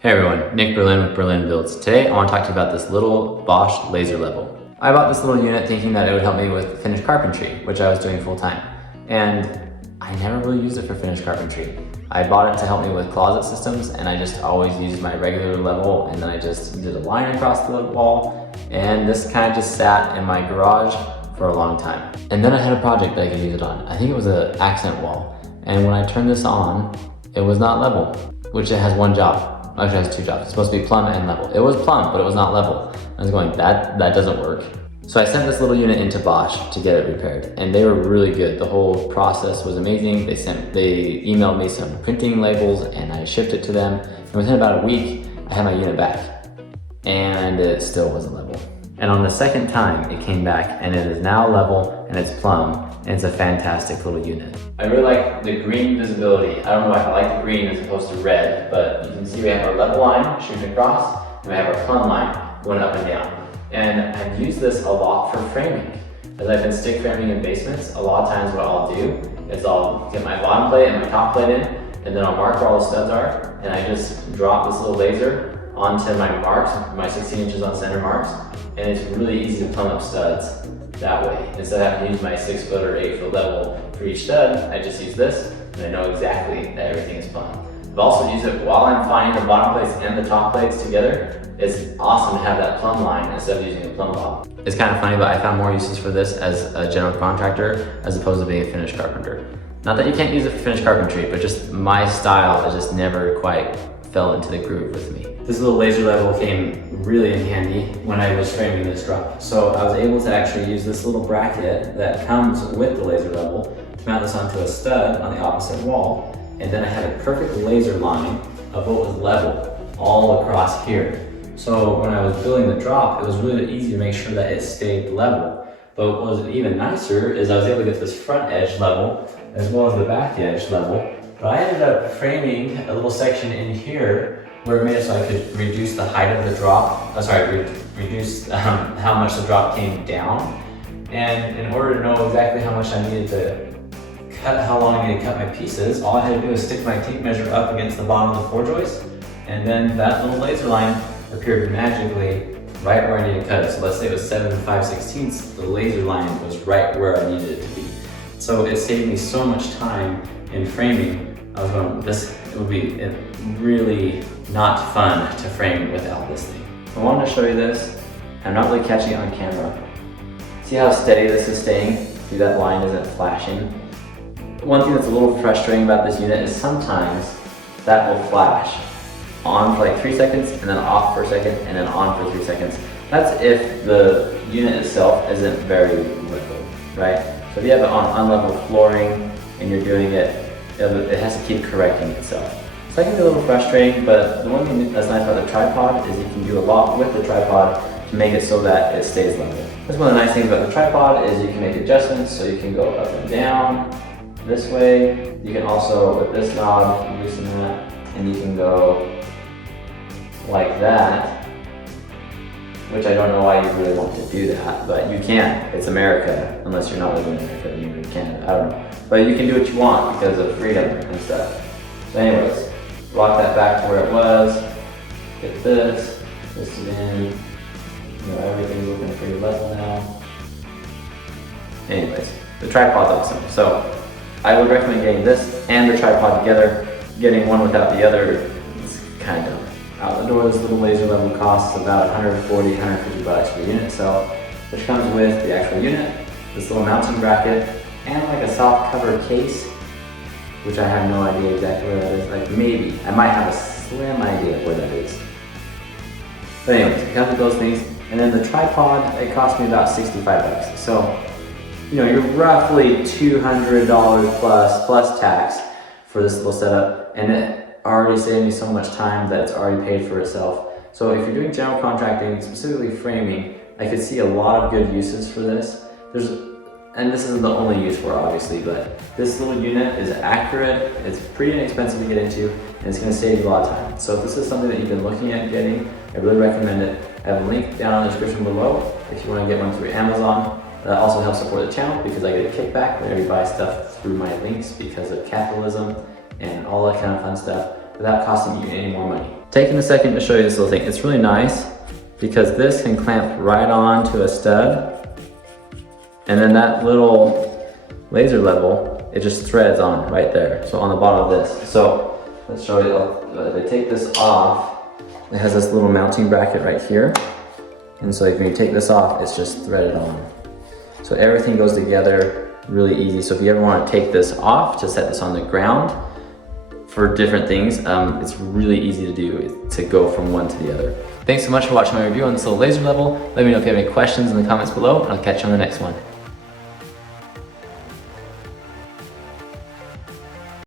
Hey everyone, Nick Berlin with Berlin Builds. Today I want to talk to you about this little Bosch laser level. I bought this little unit thinking that it would help me with finished carpentry, which I was doing full time. And I never really used it for finished carpentry. I bought it to help me with closet systems, and I just always used my regular level, and then I just did a line across the wall, and this kind of just sat in my garage for a long time. And then I had a project that I could use it on. I think it was an accent wall. And when I turned this on, it was not level, which it has one job. Actually, it has two jobs. It's supposed to be plumb and level. It was plumb, but it was not level. I was going, that doesn't work. So I sent this little unit into Bosch to get it repaired, and they were really good. The whole process was amazing. They emailed me some printing labels, and I shipped it to them. And within about a week, I had my unit back, and it still wasn't level. And on the second time, it came back, and it is now level, and it's plumb, and it's a fantastic little unit. I really like the green visibility. I don't know why I like the green as opposed to red, but you can see we have our level line shooting across, and we have our plumb line going up and down. And I've used this a lot for framing. As I've been stick framing in basements, a lot of times what I'll do is I'll get my bottom plate and my top plate in, and then I'll mark where all the studs are, and I just drop this little laser onto my marks, my 16 inches on center marks, and it's really easy to plumb up studs that way. Instead of having to use my 6 foot or 8 foot level for each stud, I just use this, and I know exactly that everything is plumbed. I've also used it while I'm finding the bottom plates and the top plates together. It's awesome to have that plumb line instead of using a plumb bob. It's kind of funny, but I found more uses for this as a general contractor as opposed to being a finished carpenter. Not that you can't use it for finished carpentry, but just my style, it just never quite fell into the groove with me. This little laser level came really in handy when I was framing this drop. So I was able to actually use this little bracket that comes with the laser level to mount this onto a stud on the opposite wall. And then I had a perfect laser line of what was level all across here. So when I was building the drop, it was really easy to make sure that it stayed level. But what was even nicer is I was able to get this front edge level as well as the back edge level. But I ended up framing a little section in here where it made it so I could reduce the height of the drop. Reduce how much the drop came down. And in order to know exactly how much I needed to cut, how long I needed to cut my pieces, all I had to do was stick my tape measure up against the bottom of the floor joist, and then that little laser line appeared magically right where I needed to cut it. So let's say it was 7 5/16, the laser line was right where I needed it to be. So it saved me so much time in framing. I was going, it would be really not fun to frame without this thing. I wanted to show you this. I'm not really catching it on camera. See how steady this is staying? See, that line isn't flashing. One thing that's a little frustrating about this unit is sometimes that will flash on for like 3 seconds and then off for a second and then on for 3 seconds. That's if the unit itself isn't very liquid, right? So if you have it on unlevel flooring and you're doing it, it has to keep correcting itself. So that can be a little frustrating, but the one thing that's nice about the tripod is you can do a lot with the tripod to make it so that it stays level. That's one of the nice things about the tripod is you can make adjustments, so you can go up and down this way. You can also, with this knob, loosen that, and you can go like that, which I don't know why you really want to do that, but you can. It's America, unless you're not living in America and you're in Canada, I don't know. But you can do what you want because of freedom and stuff. So anyways, lock that back to where it was, get this, twist it in, you know, everything's looking pretty level now. Anyways, the tripod's awesome. So I would recommend getting this and the tripod together. Getting one without the other is kind of out the door. This little laser level costs about 140, 150 bucks per unit itself, which comes with the actual unit, this little mounting bracket, and like a soft cover case, which I have no idea exactly where that is. Like maybe, I might have a slim idea where that is. But anyways, it comes with those things. And then the tripod, it cost me about 65 bucks. So, you know, you're roughly $200 plus tax for this little setup. And it already saved me so much time that it's already paid for itself. So if you're doing general contracting, specifically framing, I could see a lot of good uses for this. And this isn't the only use for it, obviously, but this little unit is accurate, it's pretty inexpensive to get into, and it's going to save you a lot of time. So if this is something that you've been looking at getting, I really recommend it. I have a link down in the description below if you want to get one through Amazon. That also helps support the channel because I get a kickback whenever you buy stuff through my links because of capitalism and all that kind of fun stuff without costing you any more money. taking a second to show you this little thing. It's really nice because this can clamp right on to a stud, and then that little laser level, it just threads on right there. So on the bottom of this. So let's show you, if I take this off, it has this little mounting bracket right here. And so if you take this off, it's just threaded on. So everything goes together really easy. So if you ever want to take this off to set this on the ground for different things, it's really easy to do, to go from one to the other. Thanks so much for watching my review on this little laser level. Let me know if you have any questions in the comments below, and I'll catch you on the next one.